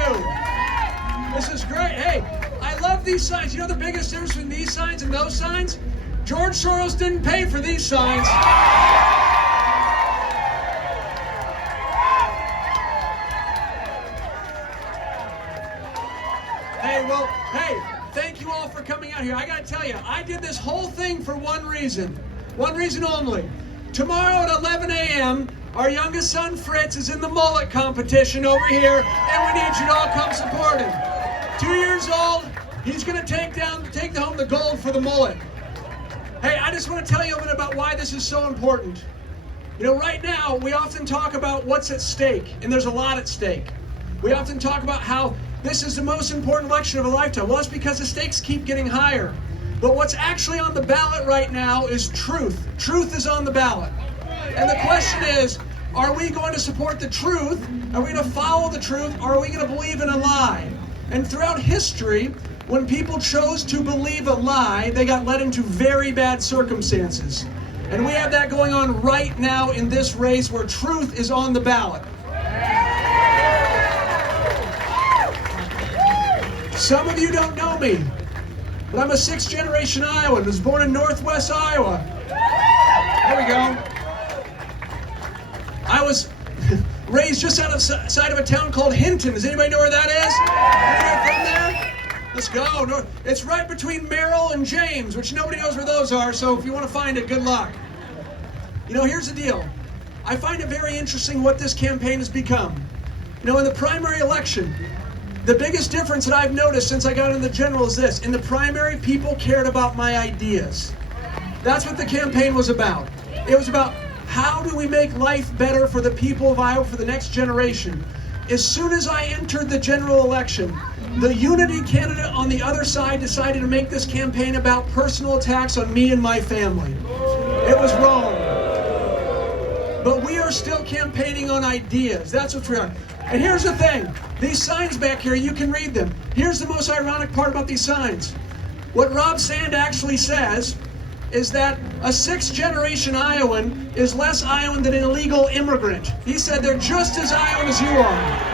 you. This is great. Hey, I love these signs. You know the biggest difference between these signs and those signs? George Soros didn't pay for these signs. Hey, thank you all for coming out here. I gotta tell you, I did this whole thing for one reason only. Tomorrow at 11 a.m., our youngest son Fritz is in the mullet competition over here, and we need you to all come support him. 2 years old, he's gonna take home the gold for the mullet. Hey, I just want to tell you a bit about why this is so important. You know, right now, we often talk about what's at stake, and there's a lot at stake. We often talk about how this is the most important election of a lifetime. Well, it's because the stakes keep getting higher. But what's actually on the ballot right now is truth. Truth is on the ballot. And the question is, are we going to support the truth? Are we going to follow the truth? Or are we going to believe in a lie? And throughout history, when people chose to believe a lie, they got led into very bad circumstances. And we have that going on right now in this race where truth is on the ballot. Some of you don't know me, but I'm a sixth-generation Iowan. I was born in Northwest Iowa. There we go. I was raised just outside of a town called Hinton. Does anybody know where that is? Anybody from there? Let's go. It's right between Merrill and James, which nobody knows where those are, so if you want to find it, good luck. You know, here's the deal. I find it very interesting what this campaign has become. You know, in the primary election, the biggest difference that I've noticed since I got in the general is this. In the primary, people cared about my ideas. That's what the campaign was about. It was about how do we make life better for the people of Iowa for the next generation. As soon as I entered the general election, the unity candidate on the other side decided to make this campaign about personal attacks on me and my family. It was wrong. But we are still campaigning on ideas. That's what we're on. And here's the thing. These signs back here, you can read them. Here's the most ironic part about these signs. What Rob Sand actually says is that a sixth-generation Iowan is less Iowan than an illegal immigrant. He said they're just as Iowan as you are.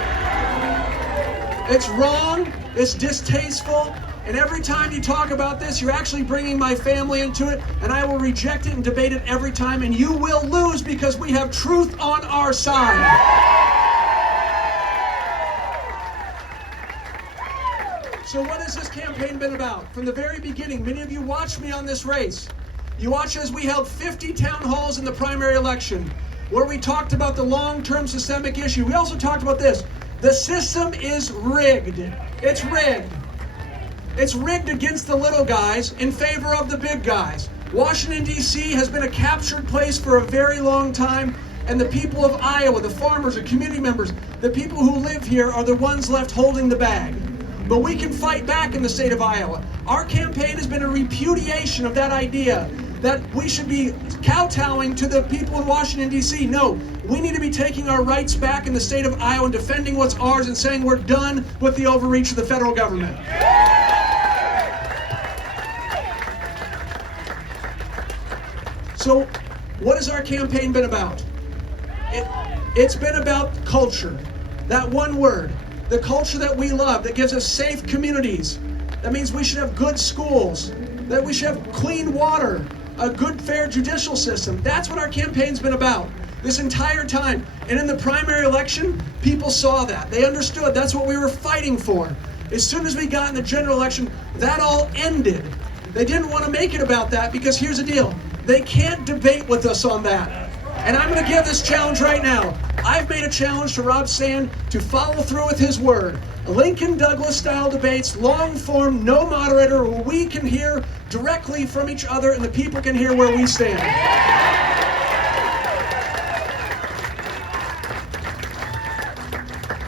It's wrong, it's distasteful, and every time you talk about this, you're actually bringing my family into it, and I will reject it and debate it every time, and you will lose because we have truth on our side. So what has this campaign been about? From the very beginning, many of you watched me on this race. You watched as we held 50 town halls in the primary election, where we talked about the long-term systemic issue. We also talked about this. The system is rigged. It's rigged. It's rigged against the little guys in favor of the big guys. Washington, D.C. has been a captured place for a very long time, and the people of Iowa, the farmers, the community members, the people who live here are the ones left holding the bag. But we can fight back in the state of Iowa. Our campaign has been a repudiation of that idea that we should be kowtowing to the people in Washington, D.C. No, we need to be taking our rights back in the state of Iowa and defending what's ours and saying we're done with the overreach of the federal government. So, what has our campaign been about? It's been about culture. That one word. The culture that we love, that gives us safe communities. That means we should have good schools, that we should have clean water, a good, fair judicial system. That's what our campaign's been about this entire time. And in the primary election, people saw that. They understood that's what we were fighting for. As soon as we got in the general election, that all ended. They didn't want to make it about that because here's the deal. They can't debate with us on that. And I'm going to give this challenge right now. I've made a challenge to Rob Sand to follow through with his word. Lincoln Douglas style debates, long form, no moderator, where we can hear directly from each other and the people can hear where we stand.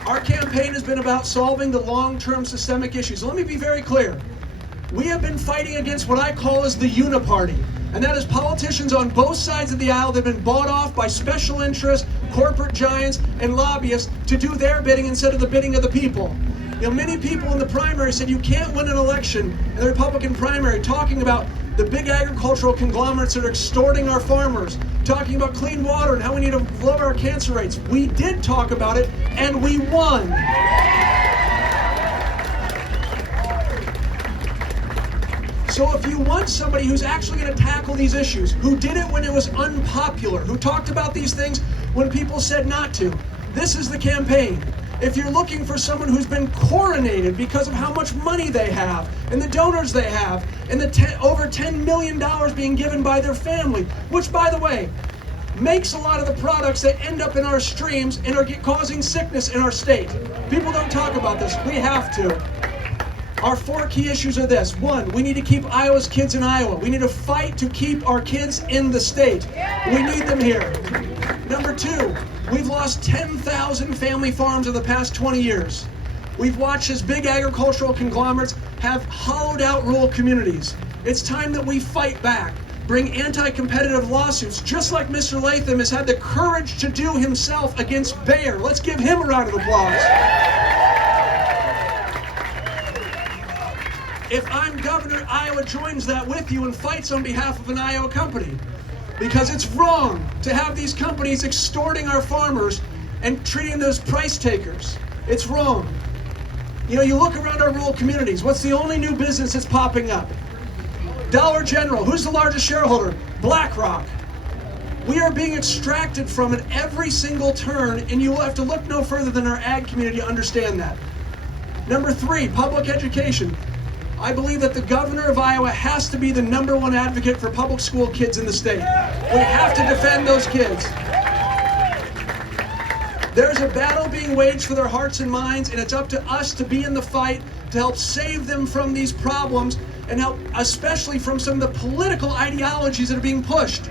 Our campaign has been about solving the long-term systemic issues. Let me be very clear. We have been fighting against what I call as the uniparty. And that is politicians on both sides of the aisle that have been bought off by special interests, corporate giants, and lobbyists to do their bidding instead of the bidding of the people. You know, many people in the primary said you can't win an election in the Republican primary talking about the big agricultural conglomerates that are extorting our farmers, talking about clean water and how we need to lower our cancer rates. We did talk about it, and we won. So if you want somebody who's actually going to tackle these issues, who did it when it was unpopular, who talked about these things when people said not to, this is the campaign. If you're looking for someone who's been coronated because of how much money they have, and the donors they have, and the over $10 million being given by their family, which, by the way, makes a lot of the products that end up in our streams and are causing sickness in our state. People don't talk about this. We have to. Our 4 key issues are this. 1, we need to keep Iowa's kids in Iowa. We need to fight to keep our kids in the state. We need them here. Number 2, we've lost 10,000 family farms in the past 20 years. We've watched as big agricultural conglomerates have hollowed out rural communities. It's time that we fight back, bring anti-competitive lawsuits, just like Mr. Latham has had the courage to do himself against Bayer. Let's give him a round of applause. If I'm governor, Iowa joins that with you and fights on behalf of an Iowa company. Because it's wrong to have these companies extorting our farmers and treating those price takers. It's wrong. You know, you look around our rural communities, what's the only new business that's popping up? Dollar General. Who's the largest shareholder? BlackRock. We are being extracted from at every single turn, and you will have to look no further than our ag community to understand that. Number 3, public education. I believe that the governor of Iowa has to be the #1 advocate for public school kids in the state. We have to defend those kids. There's a battle being waged for their hearts and minds, and it's up to us to be in the fight to help save them from these problems and help, especially from some of the political ideologies that are being pushed.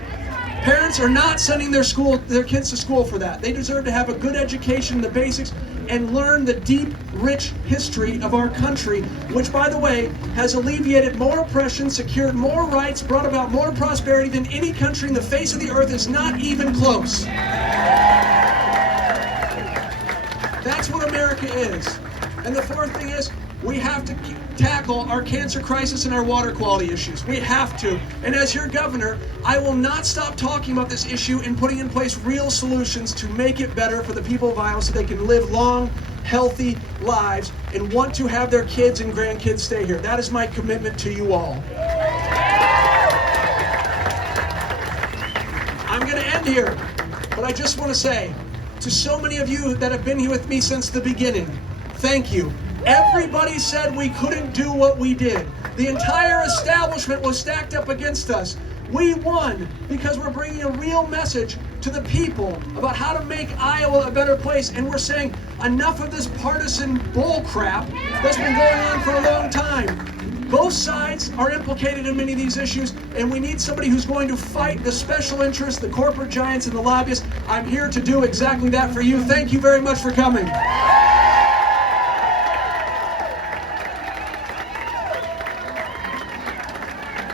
Parents are not sending their kids to school for that. They deserve to have a good education in the basics and learn the deep, rich history of our country, which, by the way, has alleviated more oppression, secured more rights, brought about more prosperity than any country in the face of the earth. Is not even close. That's what America is. And the 4th thing is, we have to tackle our cancer crisis and our water quality issues. We have to. And as your governor, I will not stop talking about this issue and putting in place real solutions to make it better for the people of Iowa so they can live long, healthy lives and want to have their kids and grandkids stay here. That is my commitment to you all. I'm going to end here, but I just want to say to so many of you that have been here with me since the beginning, thank you. Everybody said we couldn't do what we did. The entire establishment was stacked up against us. We won because we're bringing a real message to the people about how to make Iowa a better place. And we're saying enough of this partisan bull crap that's been going on for a long time. Both sides are implicated in many of these issues, and we need somebody who's going to fight the special interests, the corporate giants, and the lobbyists. I'm here to do exactly that for you. Thank you very much for coming.